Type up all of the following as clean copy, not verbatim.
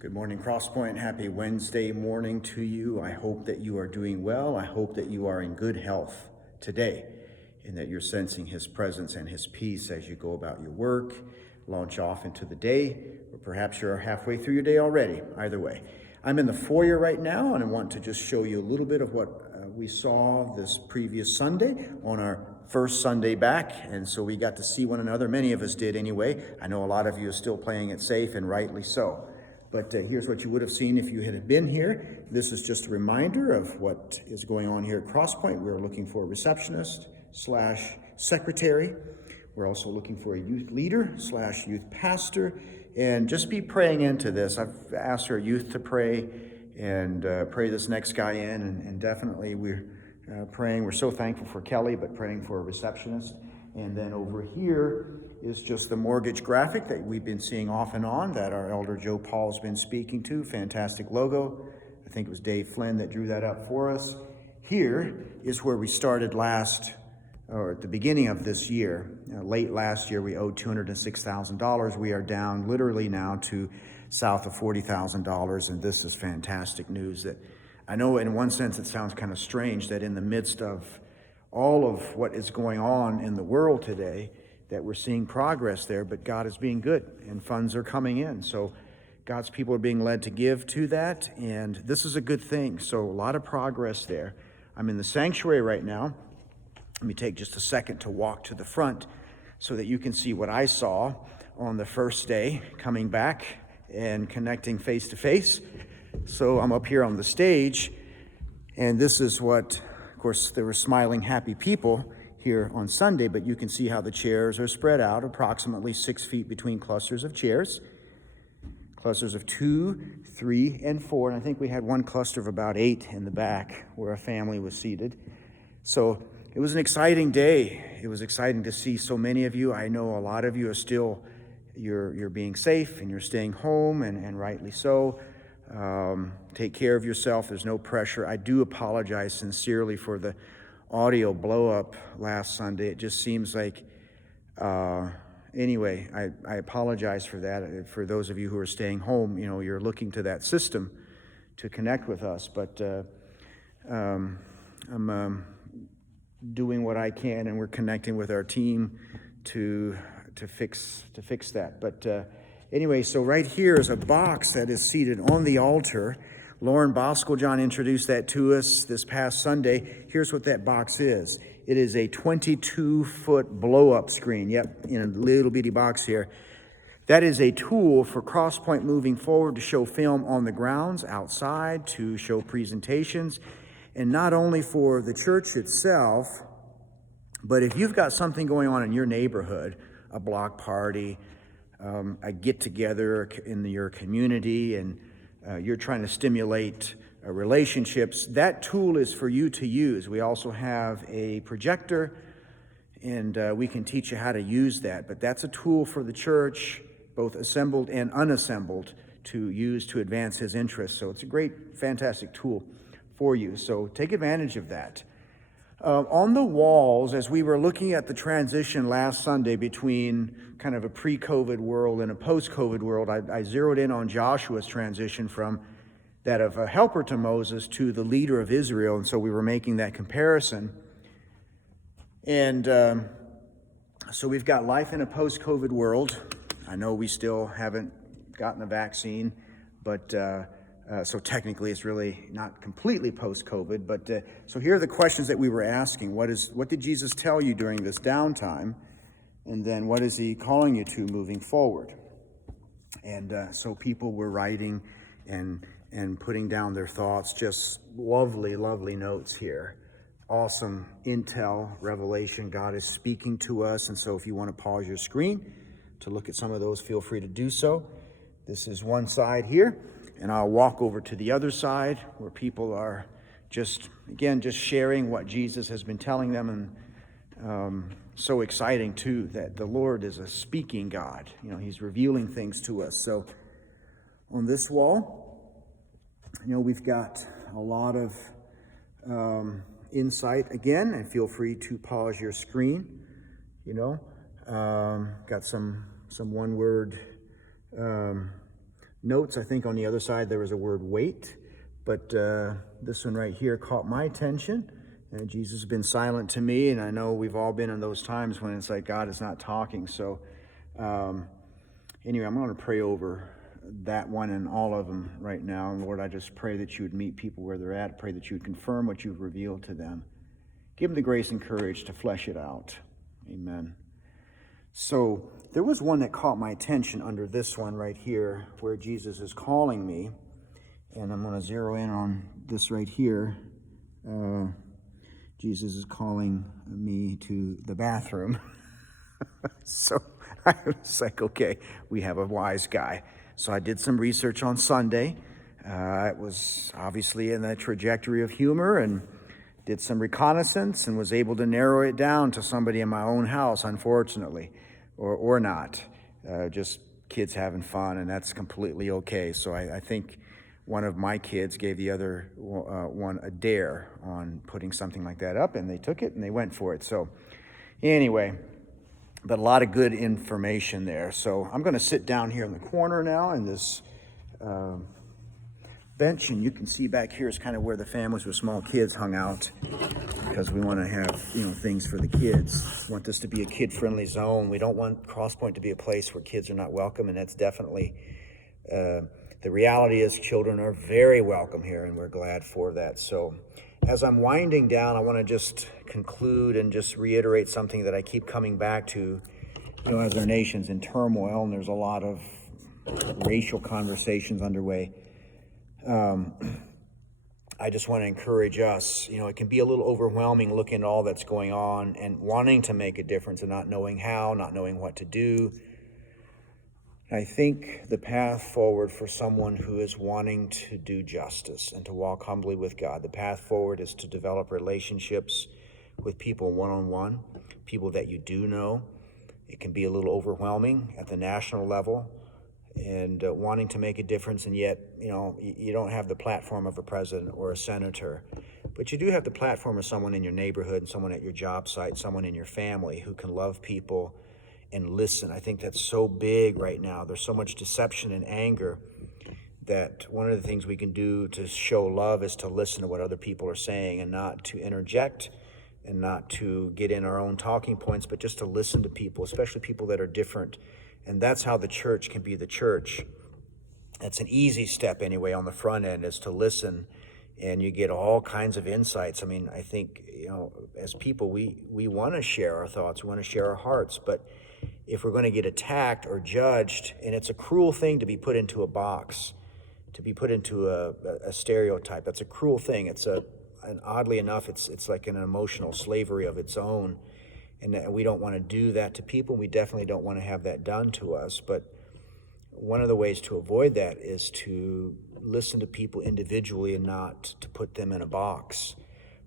Good morning, Crosspoint. Happy Wednesday morning to you. I hope that you are doing well. I hope that you are in good health today and that you're sensing His presence and His peace as you go about your work, launch off into the day, or perhaps you're halfway through your day already. Either way, I'm in the foyer right now and I want to just show you a little bit of what we saw this previous Sunday on our first Sunday back. And so we got to see one another. Many of us did anyway. I know a lot of you are still playing it safe, and rightly so. But here's what you would have seen if you had been here. This is just a reminder of what is going on here at Crosspoint. We're looking for a receptionist / secretary. We're also looking for a youth leader / youth pastor. And just be praying into this. I've asked our youth to pray and pray this next guy in. And definitely we're praying. We're so thankful for Kelly, but praying for a receptionist. And then over here is just the mortgage graphic that we've been seeing off and on that our elder Joe Paul's been speaking to. Fantastic logo. I think it was Dave Flynn that drew that up for us. Here is where we started at the beginning of this year. Late last year, we owed $206,000. We are down literally now to south of $40,000. And this is fantastic news that I know in one sense it sounds kind of strange that in the midst of all of what is going on in the world today, that we're seeing progress there, but God is being good and funds are coming in. So God's people are being led to give to that, and this is a good thing. So a lot of progress there. I'm in the sanctuary right now. Let me take just a second to walk to the front so that you can see what I saw on the first day coming back and connecting face to face. So I'm up here on the stage, and this is what, of course, there were smiling, happy people here on Sunday, but you can see how the chairs are spread out, approximately 6 feet between clusters of chairs, clusters of 2, 3, and 4. And I think we had one cluster of about 8 in the back where a family was seated. So it was an exciting day. It was exciting to see so many of you. I know a lot of you are still, you're being safe and you're staying home, and rightly so. Take care of yourself. There's no pressure. I do apologize sincerely for the audio blow up last Sunday. It just seems like, anyway, I apologize for that. For those of you who are staying home, you're looking to that system to connect with us, but I'm doing what I can, and we're connecting with our team to fix that. But anyway, so right here is a box that is seated on the altar. Lauren Bosco-John introduced that to us this past Sunday. Here's what that box is. It is a 22-foot blow-up screen. Yep, in a little bitty box here. That is a tool for Crosspoint moving forward to show film on the grounds, outside, to show presentations, and not only for the church itself, but if you've got something going on in your neighborhood, a block party, a get-together in your community, and you're trying to stimulate relationships, that tool is for you to use. We also have a projector, and we can teach you how to use that. But that's a tool for the church, both assembled and unassembled, to use to advance His interests. So it's a great, fantastic tool for you. So take advantage of that. On the walls, as we were looking at the transition last Sunday between kind of a pre-COVID world and a post-COVID world, I zeroed in on Joshua's transition from that of a helper to Moses to the leader of Israel, and so we were making that comparison. And so we've got life in a post-COVID world. I know we still haven't gotten a vaccine, but so technically it's really not completely post-COVID, but so here are the questions that we were asking. What did Jesus tell you during this downtime? And then what is He calling you to moving forward? And so people were writing and putting down their thoughts, just lovely, lovely notes here. Awesome intel, revelation. God is speaking to us, and so if you want to pause your screen to look at some of those, feel free to do so. This is one side here. And I'll walk over to the other side where people are just sharing what Jesus has been telling them. And so exciting, too, that the Lord is a speaking God. He's revealing things to us. So on this wall, we've got a lot of insight again. And feel free to pause your screen. Got some one-word notes. I think on the other side there was a word wait, but this one right here caught my attention. And Jesus has been silent to me, and I know we've all been in those times when it's like God is not talking. So anyway, I'm going to pray over that one and all of them right now. And Lord, I just pray that you would meet people where they're at. Pray that you would confirm what you've revealed to them. Give them the grace and courage to flesh it out. Amen. So there was one that caught my attention under this one right here, where Jesus is calling me. And I'm going to zero in on this right here. Jesus is calling me to the bathroom. So I was like, okay, we have a wise guy. So I did some research on Sunday. It was obviously in the trajectory of humor, and did some reconnaissance and was able to narrow it down to somebody in my own house, unfortunately, or not. Just kids having fun, and that's completely okay. So I think one of my kids gave the other one a dare on putting something like that up, and they took it and they went for it. So anyway, but a lot of good information there. So I'm going to sit down here in the corner now in this bench, and you can see back here is kind of where the families with small kids hung out, because we want to have, things for the kids. We want this to be a kid-friendly zone. We don't want Crosspoint to be a place where kids are not welcome, and that's definitely the reality is children are very welcome here, and we're glad for that. So as I'm winding down, I want to just conclude and just reiterate something that I keep coming back to, as our nation's in turmoil and there's a lot of racial conversations underway. I just want to encourage us, it can be a little overwhelming looking at all that's going on and wanting to make a difference and not knowing how, not knowing what to do. I think the path forward for someone who is wanting to do justice and to walk humbly with God, the path forward is to develop relationships with people one-on-one, people that you do know. It can be a little overwhelming at the national level and wanting to make a difference, and yet, you don't have the platform of a president or a senator, but you do have the platform of someone in your neighborhood, someone at your job site, someone in your family who can love people and listen. I think that's so big right now. There's so much deception and anger that one of the things we can do to show love is to listen to what other people are saying and not to interject and not to get in our own talking points, but just to listen to people, especially people that are different. And that's how the church can be the church. That's an easy step anyway on the front end, is to listen, and you get all kinds of insights. I mean, I think, as people, we want to share our thoughts, we want to share our hearts, but if we're going to get attacked or judged, and it's a cruel thing to be put into a box, to be put into a stereotype. That's a cruel thing. And oddly enough, it's like an emotional slavery of its own. And we don't want to do that to people. We definitely don't want to have that done to us. But one of the ways to avoid that is to listen to people individually and not to put them in a box,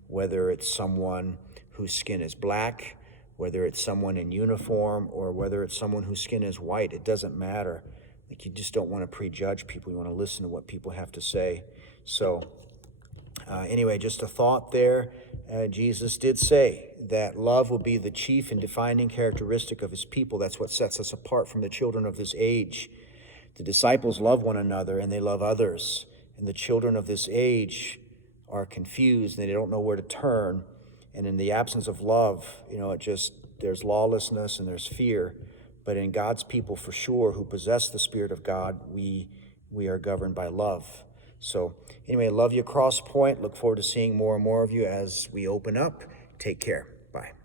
whether it's someone whose skin is black, whether it's someone in uniform, or whether it's someone whose skin is white. It doesn't matter. Like, you just don't want to prejudge people. You want to listen to what people have to say. So anyway, just a thought there. Jesus did say that love will be the chief and defining characteristic of his people. That's what sets us apart from the children of this age. The disciples love one another and they love others. And the children of this age are confused and they don't know where to turn. And in the absence of love, there's lawlessness and there's fear. But in God's people, for sure, who possess the Spirit of God, we are governed by love. So anyway, love you, Cross Point. Look forward to seeing more and more of you as we open up. Take care. Bye.